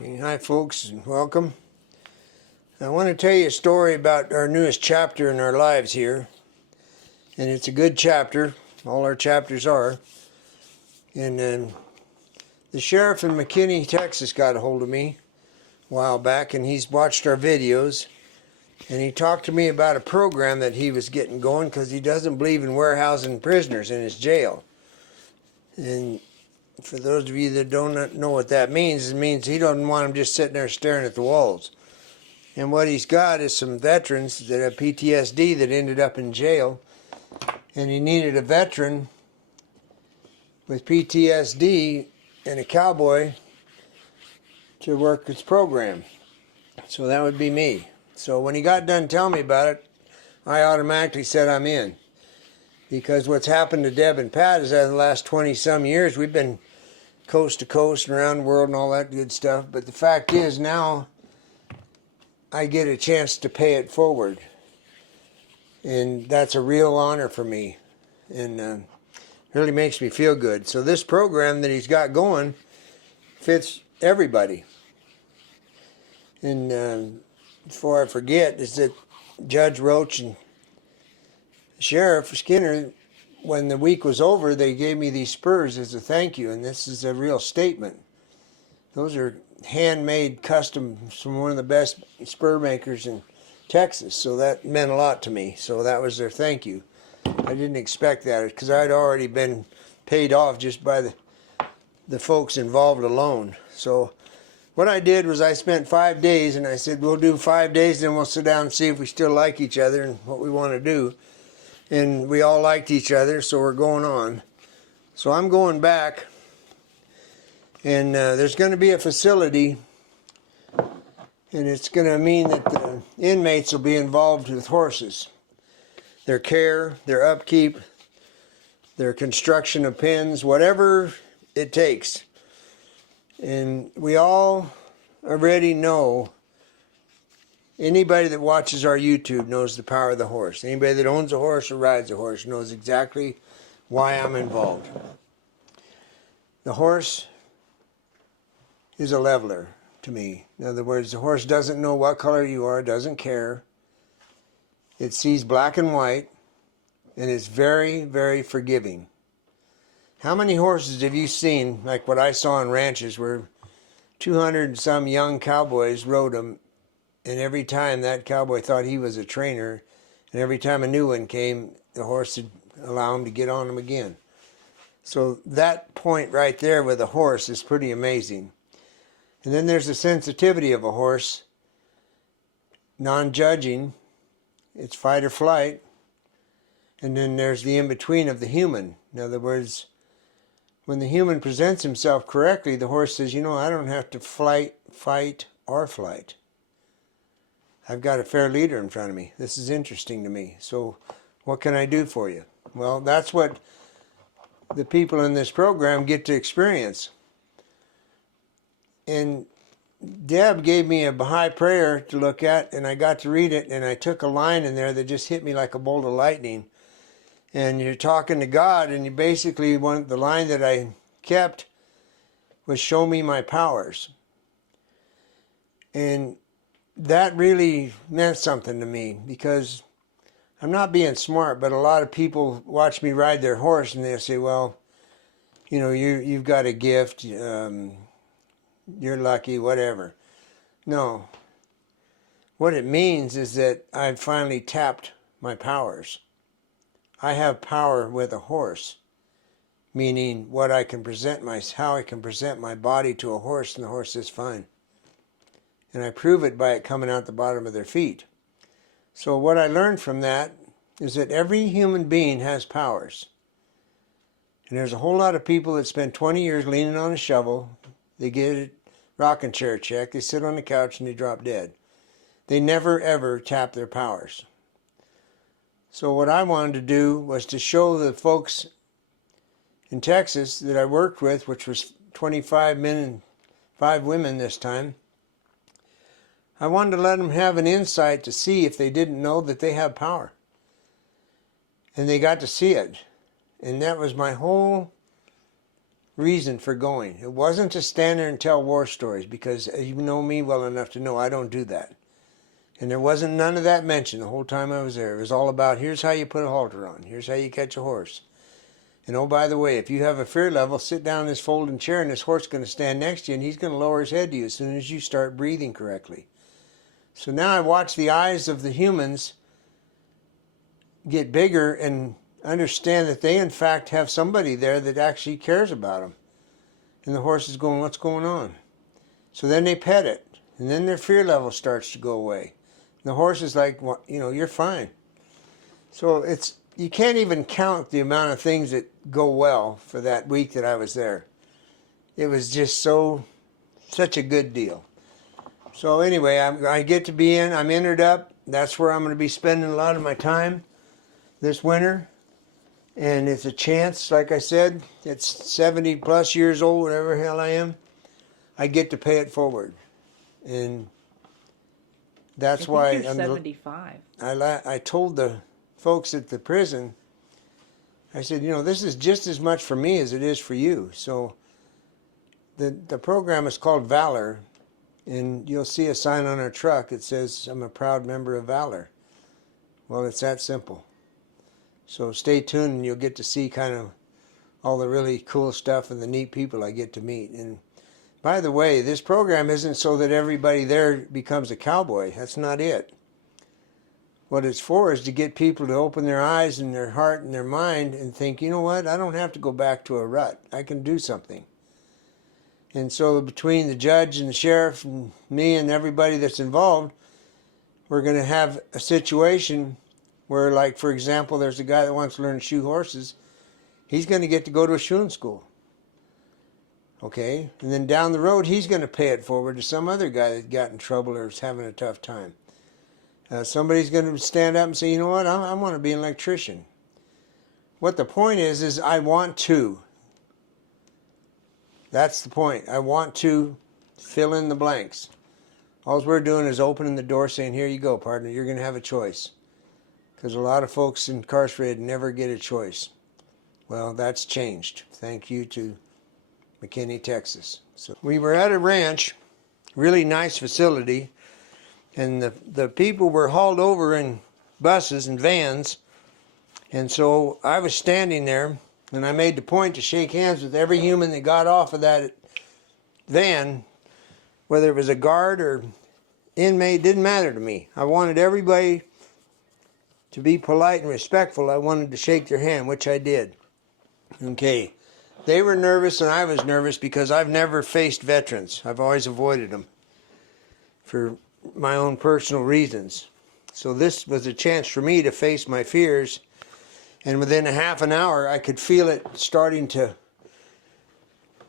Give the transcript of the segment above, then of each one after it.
Okay, hi folks, and welcome. I want to tell you a story about our newest chapter in our lives here. And it's a good chapter. All our chapters are. And the sheriff in McKinney, Texas got a hold of me a while back, and he's watched our videos. And he talked to me about a program that he was getting going because he doesn't believe in warehousing prisoners in his jail. And for those of you that don't know what that means, it means he doesn't want them just sitting there staring at the walls. And what he's got is some veterans that have PTSD that ended up in jail. And he needed a veteran with PTSD and a cowboy to work his program. So that would be me. So when he got done telling me about it, I automatically said I'm in. Because what's happened to Deb and Pat is that in the last 20-some years, we've been coast to coast and around the world and all that good stuff. But the fact is now I get a chance to pay it forward. And that's a real honor for me. And really makes me feel good. So this program that he's got going fits everybody. And before I forget, is that Judge Roach and Sheriff Skinner, when the week was over, they gave me these spurs as a thank you, and this is a real statement. Those are handmade customs from one of the best spur makers in Texas, so that meant a lot to me. So that was their thank you. I didn't expect that because I'd already been paid off just by the folks involved alone. So what I did was I spent 5 days, and I said we'll do 5 days, then we'll sit down and see if we still like each other and what we want to do. And we all liked each other, so we're going on. So I'm going back, and there's going to be a facility, and it's going to mean that the inmates will be involved with horses. Their care, their upkeep, their construction of pens, whatever it takes. And we all already know, anybody that watches our YouTube knows the power of the horse. Anybody that owns a horse or rides a horse knows exactly why I'm involved. The horse is a leveler to me. In other words, the horse doesn't know what color you are, doesn't care. It sees black and white, and it's very, very forgiving. How many horses have you seen, like what I saw in ranches, where 200 and some young cowboys rode them, and every time that cowboy thought he was a trainer, and every time a new one came, the horse would allow him to get on him again. So that point right there with a horse is pretty amazing. And then there's the sensitivity of a horse, non-judging. It's fight or flight. And then there's the in-between of the human. In other words, when the human presents himself correctly, the horse says, you know, I don't have to fight or flight. I've got a fair leader in front of me. This is interesting to me. So what can I do for you? Well, that's what the people in this program get to experience. And Deb gave me a high prayer to look at, and I got to read it, and I took a line in there that just hit me like a bolt of lightning. And you're talking to God, and you basically want the line that I kept was show me my powers. And that really meant something to me, because I'm not being smart, but a lot of people watch me ride their horse and they'll say, well, you know, you've got a gift, you're lucky, whatever. No. What it means is that I've finally tapped my powers. I have power with a horse, meaning what I can present, how I can present my body to a horse, and the horse is fine. And I prove it by it coming out the bottom of their feet. So what I learned from that is that every human being has powers. And there's a whole lot of people that spend 20 years leaning on a shovel. They get a rocking chair check. They sit on the couch and they drop dead. They never, ever tap their powers. So what I wanted to do was to show the folks in Texas that I worked with, which was 25 men and 5 women this time, I wanted to let them have an insight to see if they didn't know that they have power. And they got to see it. And that was my whole reason for going. It wasn't to stand there and tell war stories, because you know me well enough to know I don't do that. And there wasn't none of that mentioned the whole time I was there. It was all about, here's how you put a halter on. Here's how you catch a horse. And oh, by the way, if you have a fear level, sit down in this folding chair and this horse is going to stand next to you and he's going to lower his head to you as soon as you start breathing correctly. So now I watch the eyes of the humans get bigger and understand that they in fact have somebody there that actually cares about them. And the horse is going, what's going on? So then they pet it, and then their fear level starts to go away. And the horse is like, well, you know, you're fine. So you can't even count the amount of things that go well for that week that I was there. It was just such a good deal. So anyway, I get to be in, I'm entered up. That's where I'm going to be spending a lot of my time this winter. And it's a chance, like I said, it's 70 plus years old, whatever the hell I am. I get to pay it forward. And that's why you're 75. I told the folks at the prison, I said, you know, this is just as much for me as it is for you. So the program is called Valor, and you'll see a sign on our truck that says, I'm a proud member of Valor. Well, it's that simple. So stay tuned and you'll get to see kind of all the really cool stuff and the neat people I get to meet. And by the way, this program isn't so that everybody there becomes a cowboy. That's not it. What it's for is to get people to open their eyes and their heart and their mind and think, you know what, I don't have to go back to a rut. I can do something. And so between the judge and the sheriff and me and everybody that's involved, we're going to have a situation where, like, for example, there's a guy that wants to learn to shoe horses. He's going to get to go to a shoeing school. Okay? And then down the road, he's going to pay it forward to some other guy that got in trouble or is having a tough time. Somebody's going to stand up and say, you know what, I want to be an electrician. What the point is I want to. That's the point. I want to fill in the blanks. All we're doing is opening the door saying, here you go, partner, you're going to have a choice. Because a lot of folks incarcerated never get a choice. Well, that's changed. Thank you to McKinney, Texas. So we were at a ranch, really nice facility, and the people were hauled over in buses and vans. And so I was standing there, and I made the point to shake hands with every human that got off of that van, whether it was a guard or inmate, didn't matter to me. I wanted everybody to be polite and respectful. I wanted to shake their hand, which I did. Okay. They were nervous and I was nervous because I've never faced veterans. I've always avoided them for my own personal reasons. So this was a chance for me to face my fears. And within a half an hour, I could feel it starting to,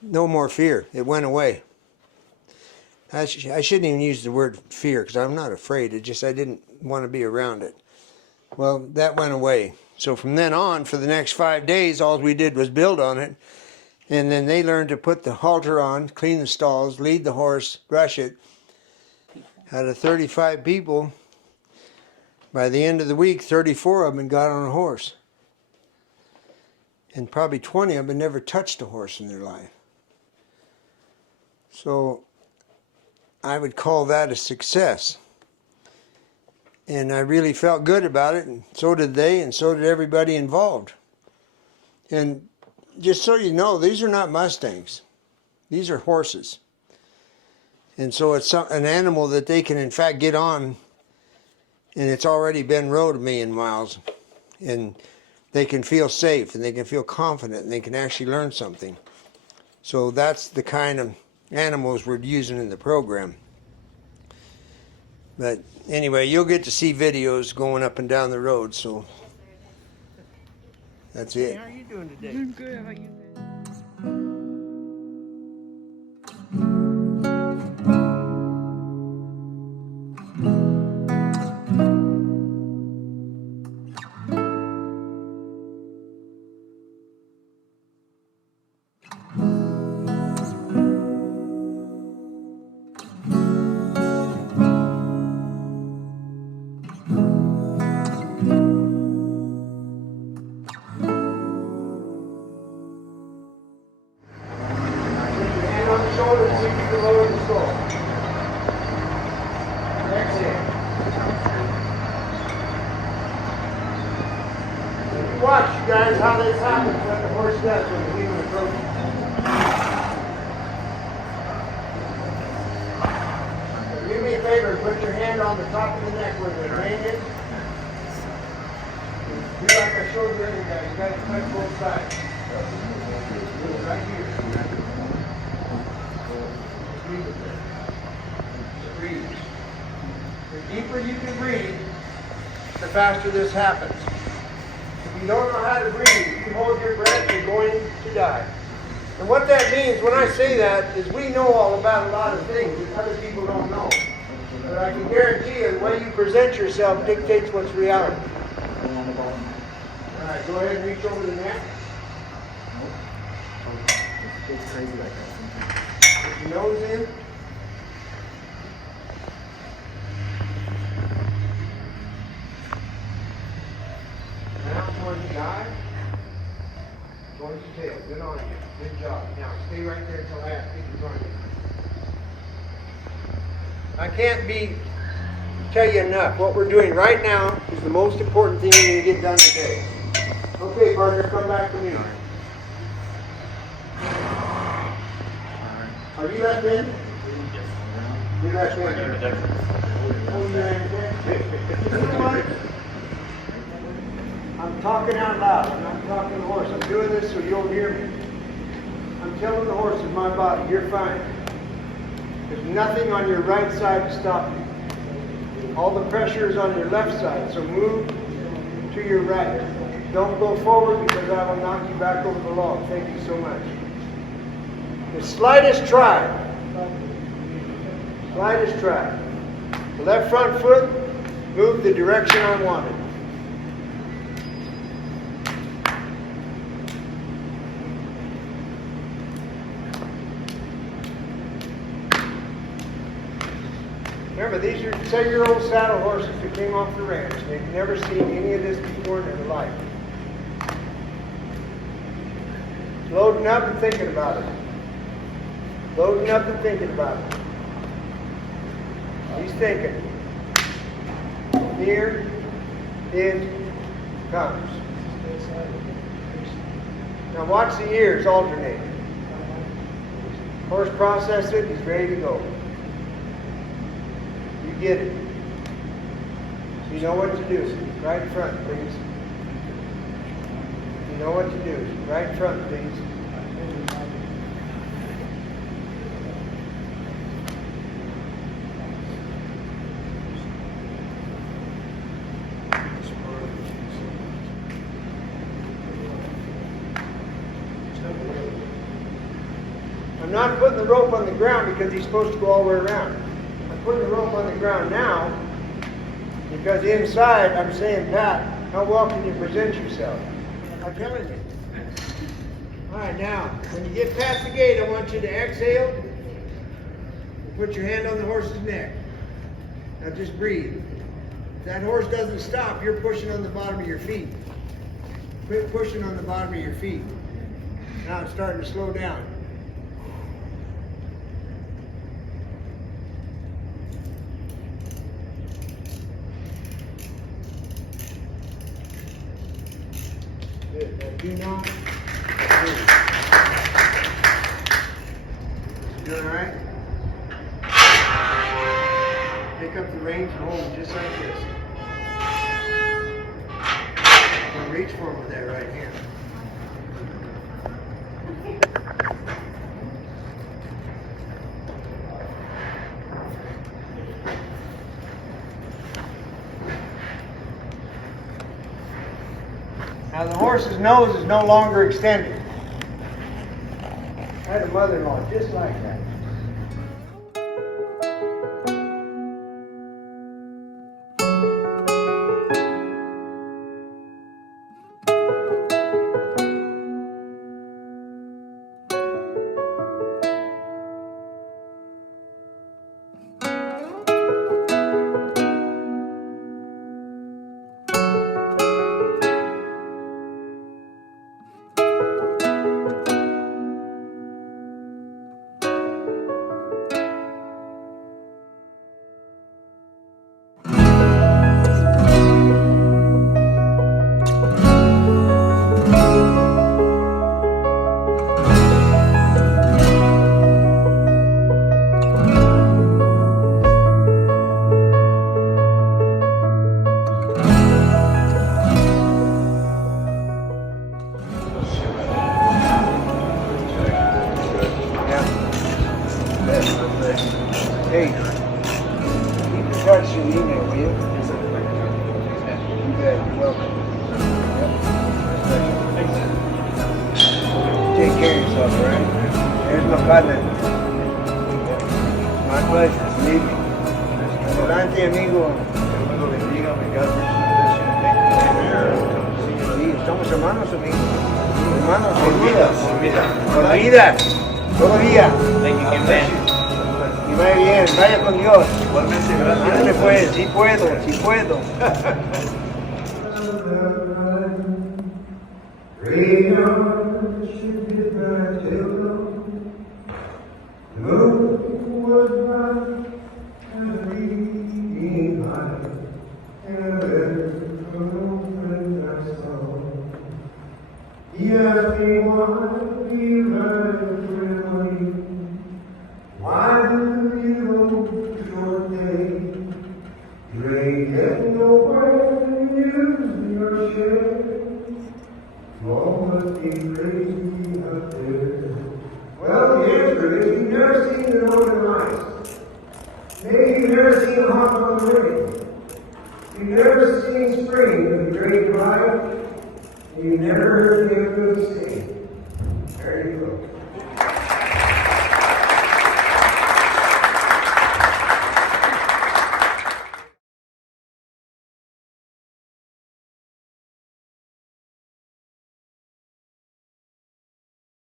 no more fear. It went away. I shouldn't even use the word fear because I'm not afraid. It just, I didn't want to be around it. Well, that went away. So from then on, for the next 5 days, all we did was build on it. And then they learned to put the halter on, clean the stalls, lead the horse, brush it. Out of 35 people, by the end of the week, 34 of them got on a horse. And probably 20 of them never touched a horse in their life. So I would call that a success. And I really felt good about it, and so did they, and so did everybody involved. And just so you know, these are not Mustangs. These are horses. And so it's an animal that they can in fact get on, and it's already been rode a million miles. And they can feel safe, and they can feel confident, and they can actually learn something. So that's the kind of animals we're using in the program. But anyway, you'll get to see videos going up and down the road, so that's it. How are you doing today? I'm good. How about you? give him a trophy. So do me a favor and put your hand on the top of the neck where the vein is. Do like I showed you earlier, guys. You got to touch both sides. Right here. Breathe it there. Breathe. The deeper you can breathe, the faster this happens. If you don't know how to breathe, you hold your breath, you're going to die. And what that means when I say that is we know all about a lot of things that other people don't know. But I can guarantee you the way you present yourself dictates what's reality. All right, go ahead and reach over the neck. It's crazy like that. Put your nose in. Now towards the eye. Towards the tail. Good on you. Good job. Now stay right there until I ask you to join me. I can't tell you enough. What we're doing right now is the most important thing you're going to get done today. Okay, partner, come back to me. Are you left in? You left in? Oh, you left in? You know what? I'm talking out loud. I'm not talking to the horse. I'm doing this so you'll hear me. I'm telling the horse in my body, you're fine. There's nothing on your right side to stop you. All the pressure is on your left side, so move to your right. Don't go forward because I will knock you back over the log. Thank you so much. The slightest try. The left front foot, move the direction I want it. Remember, these are 10-year-old saddle horses that came off the ranch. They've never seen any of this before in their life. Loading up and thinking about it. Loading up and thinking about it. He's thinking. Here it comes. Now watch the ears alternate. Horse process it, he's ready to go. You get it. You know what to do. Right in front, please. You know what to do. Right in front, please. I'm not putting the rope on the ground because he's supposed to go all the way around. I'm putting the rope on the ground now because inside I'm saying, Pat, how well can you present yourself? I'm telling you. All right, now, when you get past the gate, I want you to exhale and put your hand on the horse's neck. Now just breathe. If that horse doesn't stop, you're pushing on the bottom of your feet. Quit pushing on the bottom of your feet. Now it's starting to slow down. Good. Now do not move. Doing all right? Pick up the reins and hold them just like this. Now reach for them with that right hand. Now the horse's nose is no longer extended. I had a mother-in-law just like that. Hey, keep in touch through email, will you? Yes, sir. You bet. You're welcome. Take care of yourself, all right? There's my partner. My pleasure. Believe me. Adelante, amigo. Dios lo bendiga, may God richly bless you. Sí, somos hermanos, amigos. Hermanos, Por vida, por por vida. vida. Todavía. Thank you, man. Y vaya bien, vaya con Dios. Igualmente, gracias. Ándale pues, sí puedo, sí puedo. Why do you look your day? Great and nowhere to use your share. All must be crazy up there. Well, the answer is you've never seen the northern lights. Maybe you've never seen a hot on the rain. You've never seen spring with a great light. You've never heard the echo of the sea.